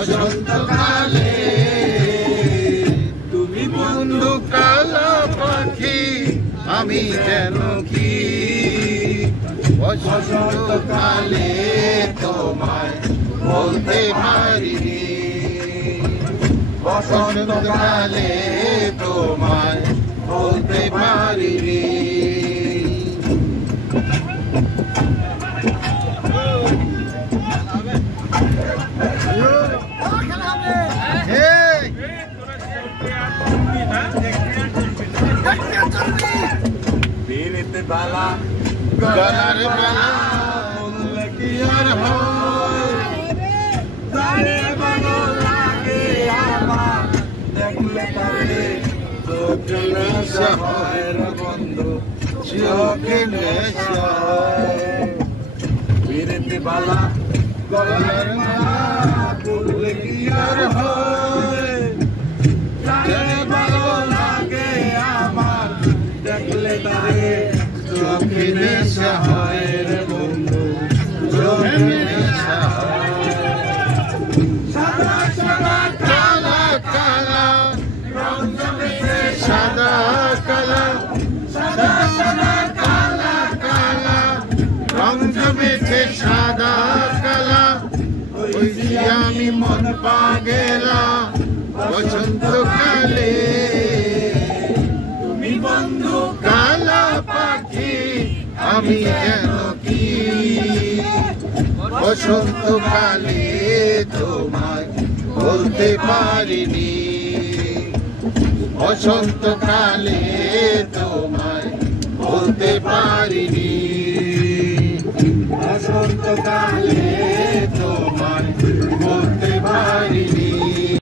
বসন্তকালে তুমি বন্ধু কালা পাখি আমি যেন কি বসন্তকালে তোমায় বলতে পারিনি বসন্তকালে তোমায় বলতে পারিনি বালা গলার বালা বললে কি আর হয় জানে ভালো লাগে আমার দেখলে তারে চোখে নেশা হয় রে বন্ধু চোখে নেশা বিরতি বালা গলার বালা বললে কি আর হয় জানে ভালো লাগে আমার দেখলে তারে চোখে নেশা হয় রে বন্ধু চোখে নেশা সাদা সাদা কালা কালা রং জমেছে সাদা কালা সাদা সাদা কালা কালা রং জমেছে সাদা কালা ওই যে আমি মন পা গেলাম বসন্তকালে তুমি বন্ধু কালা পাখি আমি যেন কি বসন্তকালে তোমায় বলতে পারিনি বসন্তকালে